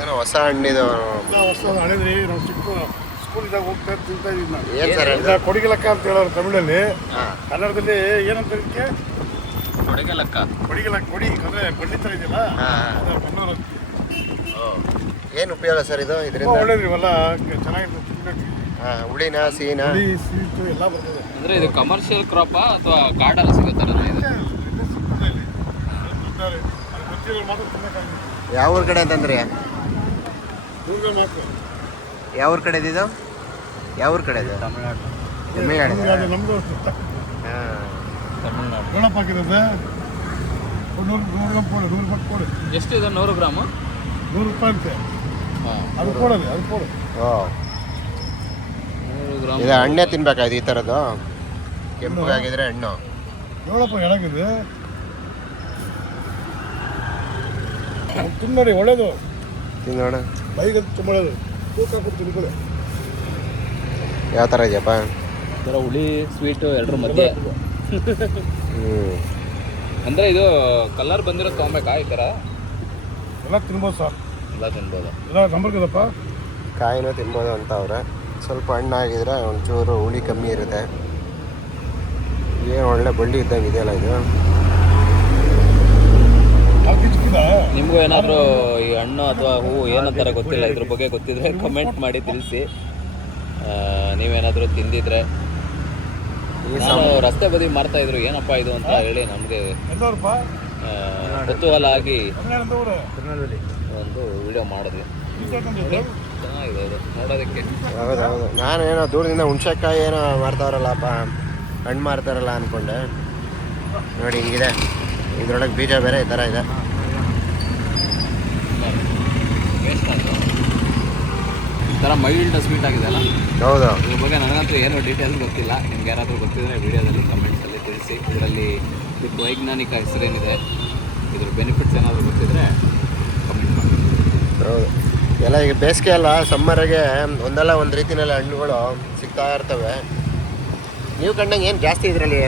ಏನೋ ಹೊಸ ಹಣ್ಣಿದು. ಹೊಸ ಹಳೆದ್ರಿ ನಾವು ಚಿಕ್ಕ ಸ್ಕೂಲ್ ಇದ್ದಾಗ ಹೋಗ್ತಾ ತಿಂತಾ ಇದೀವಿ ನಾವು. ಏನು ಸರ್ ಅದು? ಕೊಡಿಗೆಲಕ್ಕ ಅಂತ ಹೇಳೋರು ತಮಿಳಲ್ಲಿ. ಹಾಂ, ಕನ್ನಡದಲ್ಲಿ ಏನಂತ ಇದಕ್ಕೆ ಕೊಡಿಗೆಲಕ್ಕ. ಕೊಡಿಗೆಲಕ್ಕ. ಕೊಡಿ ಅಂದರೆ ಬಡ್ಡಿ ಥರ ಇದೆಯಲ್ಲ, ಹಾಂ. ಅದು ಬಣ್ಣವ್ರು. ಏನು ಉಪಯೋಗ ಸರ್ ಇದು ಇದರಿಂದ? ಒಳ್ಳೇದ್ರಿ ಇವೆಲ್ಲ ಚೆನ್ನಾಗಿರ್ತದೆ ತಿನ್ಬೇಕು. ಹಾಂ, ಹುಳಿನ ಸಿಹಿನ? ಹುಳಿ ಸ್ವೀಟು ಎಲ್ಲ ಬರ್ತದೆ. ಅಂದರೆ ಇದು ಕಮರ್ಷಿಯಲ್ ಕ್ರಾಪಾ ಅಥವಾ ಕಾಡಲ್ಲಿ ಸಿಗುತ್ತಲ್ಲ ಇದು? ಇಲ್ಲೇ ಸಿಗ್ತದೆ ಇಲ್ಲಿ. ತಿಂತಾರೆ. ಅದು ಗೊತ್ತಿರೋರು ಮಾತ್ರ ತಿನ್ನೋಕ್ಕಾಗುತ್ತೆ. ಯಾವ ಊರ ಕಡೆ ಅಂತಂದ್ರಿ? ಊರುಗಳು ಮಾತ್ರ. ಯಾವ ಊರ ಕಡೆ ಇದು? ಯಾವ ಊರ ಕಡೆ ಇದು? ತಮಿಳ್ನಾಡು. ತಮಿಳ್ನಾಡು. ನಮ್ಮದು ಹಾಂ, ತಮಿಳ್ನಾಡು. ನೋಡಪ್ಪ ಹಾಕಿರೋದು 100 ಗ್ರಾಮ್ ಕೊಡು, 100 ರೂಪಾಯಿ ಕೊಡು. ಎಷ್ಟಿದೆ 100 ಗ್ರಾಮು? 100 ರೂಪಾಯಿ ಅಂತೆ. ಹಾಂ, ಅದು ಕೊಡೋದು, ಅದು ಕೊಡು. ಓ, 100 ಗ್ರಾಮ್. ಇದು ಹಣ್ಣೆ ತಿನ್ಬೇಕಾಯ್ತು ಈ ಥರದ್ದು? ಕೆಂಪಗಾಗಿದ್ರೆ ಹಣ್ಣು. ನೋಡಪ್ಪ ಎಳಗಿದೆ. ತಿನ್ನೋಡಿ ಒಳ್ಳೇದು. ತಿನ್ನೋಣ. ಬೈಗೆ ತುಂಬ ಒಳ್ಳೇದು. ತೂಕ ಹಾಕ್ಬಿಟ್ಟು ತಿನ್ಕೊಳ್ಳಿ. ಯಾವ ಥರ ಇದೆಯಪ್ಪ? ಇದರ ಹುಳಿ ಸ್ವೀಟು ಎರಡರ ಮಧ್ಯೆ. ಹ್ಞೂ, ಅಂದರೆ ಇದು ಕಲರ್ ಬಂದಿರೋ ತೊಗೊಬೇಕಾ ಈ ಥರ? ಎಲ್ಲ ತಿನ್ಬೋದು ಸರ್. ಎಲ್ಲ ತಿನ್ಬೋದು. ಎಲ್ಲ ನಂಬರ್ಕದಪ್ಪ. ಕಾಯಿನೂ ತಿನ್ಬೋದು ಅಂತ ಅವ್ರೆ. ಸ್ವಲ್ಪ ಹಣ್ಣಾಗಿದ್ರೆ ಒಂಚೂರು ಹುಳಿ ಕಮ್ಮಿ ಇರುತ್ತೆ. ಏನು ಒಳ್ಳೆ ಬಳ್ಳಿ ಇದ್ದಂಗೆ ಇದೆಯಲ್ಲ ಇದು. ನಿಮಗೂ ಏನಾದರೂ ಈ ಹಣ್ಣು ಅಥವಾ ಹೂವು ಏನಂತಾರೆ ಗೊತ್ತಿಲ್ಲ, ಇದ್ರ ಬಗ್ಗೆ ಗೊತ್ತಿದ್ರೆ ಕಮೆಂಟ್ ಮಾಡಿ ತಿಳಿಸಿ. ನೀವೇನಾದರೂ ತಿಂದಿದ್ರೆ. ನಾನು ರಸ್ತೆ ಬದಿ ಮಾರ್ತಾ ಇದ್ರು, ಏನಪ್ಪ ಇದು ಅಂತ ಹೇಳಿ ನಮಗೆ ಕುತೂಹಲ ಆಗಿ ಒಂದು ವಿಡಿಯೋ ಮಾಡಿದ್ವಿ. ಚೆನ್ನಾಗಿದೆ ಇದು ನೋಡೋದಕ್ಕೆ. ಹೌದೌದು, ನಾನೇನೋ ದೂರದಿಂದ ಹುಣ್ಸೆಕಾಯಿ ಏನೋ ಮಾರ್ತಾವ್ರಲ್ಲಪ್ಪ, ಹಣ್ಣು ಮಾರ್ತಾರಲ್ಲ ಅಂದ್ಕೊಂಡೆ. ನೋಡಿ ಹಿಂಗಿದೆ, ಇದ್ರೊಳಗೆ ಬೀಜ ಬೇರೆ ಈ ಥರ ಇದೆ. ಈ ಥರ ಮೈಲ್ಡ್ ಸ್ವೀಟ್ ಆಗಿದೆ ಅಲ್ಲ? ಹೌದು. ಇದ್ರ ಬಗ್ಗೆ ನನಗಂತೂ ಏನೂ ಡೀಟೇಲ್ಸ್ ಗೊತ್ತಿಲ್ಲ. ನಿಮ್ಗೆ ಯಾರಾದರೂ ಗೊತ್ತಿದ್ರೆ ವಿಡಿಯೋದಲ್ಲಿ ಕಮೆಂಟ್ಸಲ್ಲಿ ತಿಳಿಸಿ. ಇದರಲ್ಲಿ ಇದಕ್ಕೆ ವೈಜ್ಞಾನಿಕ ಹೆಸರೇನಿದೆ, ಇದ್ರ ಬೆನಿಫಿಟ್ಸ್ ಏನಾದರೂ ಗೊತ್ತಿದ್ರೆ ಕಮೆಂಟ್ ಮಾಡಿ. ಹೌದು, ಎಲ್ಲ ಈಗ ಬೇಸಿಗೆ ಅಲ್ಲ, ಸಮ್ಮರಿಗೆ ಒಂದಲ್ಲ ಒಂದು ರೀತಿಯಲ್ಲಿ ಹಣ್ಣುಗಳು ಸಿಗ್ತಾ ಇರ್ತವೆ. ನೀವು ಕಂಡಂಗೆ ಏನು ಜಾಸ್ತಿ ಇದರಲ್ಲಿ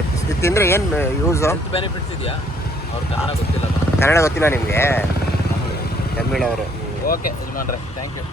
ತಿಂದರೆ ಏನು ಯೂಸು? ಬೆನಿಫಿಟ್ಸ್ ಇದೆಯಾ? ಅವ್ರ ಕನ್ನಡ ಗೊತ್ತಿಲ್ಲ. ಕನ್ನಡ ಗೊತ್ತಿಲ್ಲ ನಿಮಗೆ? ತಮಿಳವರು. ಓಕೆ ಯಜಮಾನ್ರೆ, ಥ್ಯಾಂಕ್ ಯು.